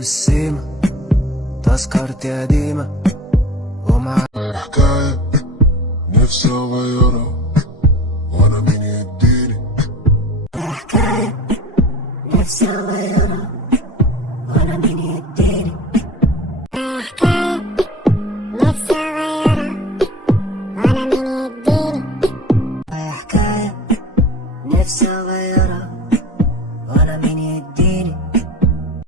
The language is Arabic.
بالسيمة تذكرتي قديمة ومع حكاية نفسي أغيرها وأنا مين يديني نفسي أغيرها